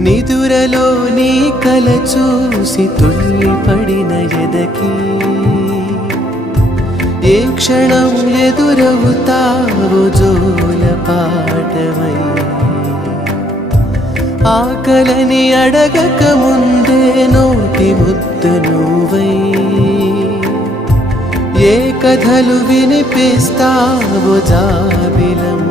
నిదురలో నీ కల చూసి తుళ్ళిపడిన ఎదకి ఏ క్షణం ఎదురవుతావో జోల పాటవై ఆకలని అడగక ముందే నోటి ముద్ద నువ్వై ఏ కథలు వినిపిస్తావో జాబిలమ్మ